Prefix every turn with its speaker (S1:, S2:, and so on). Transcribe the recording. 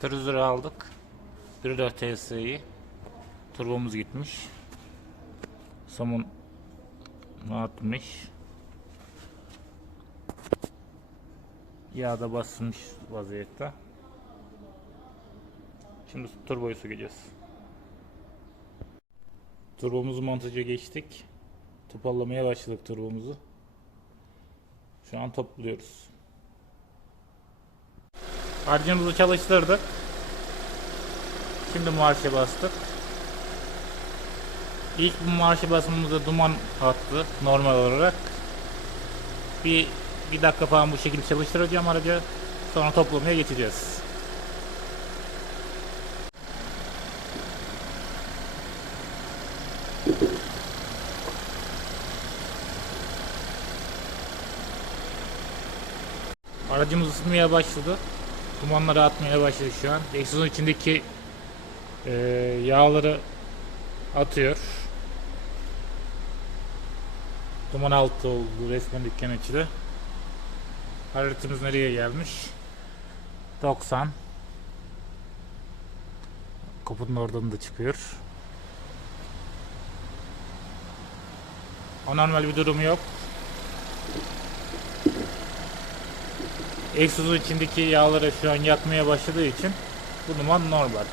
S1: Cruiser'ı aldık. 1.4 TSI'yi. Turbomuz gitmiş. Somun atmış. Yağ da basılmış vaziyette. Şimdi turboyu sökeceğiz. Turbomuzu montaja geçtik. Toparlamaya başladık turbomuzu. Şu an topluyoruz. Harcımızı çalıştırdık. Şimdi marşa bastık. İlk bu marşa basmamızda duman attı normal olarak. Bir, bir dakika falan bu şekilde çalıştıracağım aracı. Sonra toplamaya geçeceğiz. Aracımız ısınmaya başladı. Dumanları atmaya başladı şu an. Egzozun içindeki e, yağları atıyor. Duman altı oldu resmen dükkan içi Hararetimiz nereye gelmiş? 90 Kapının oradan da çıkıyor. Anormal bir durum yok. Egzozun içindeki yağları şu an yakmaya başladığı için bu duman normal.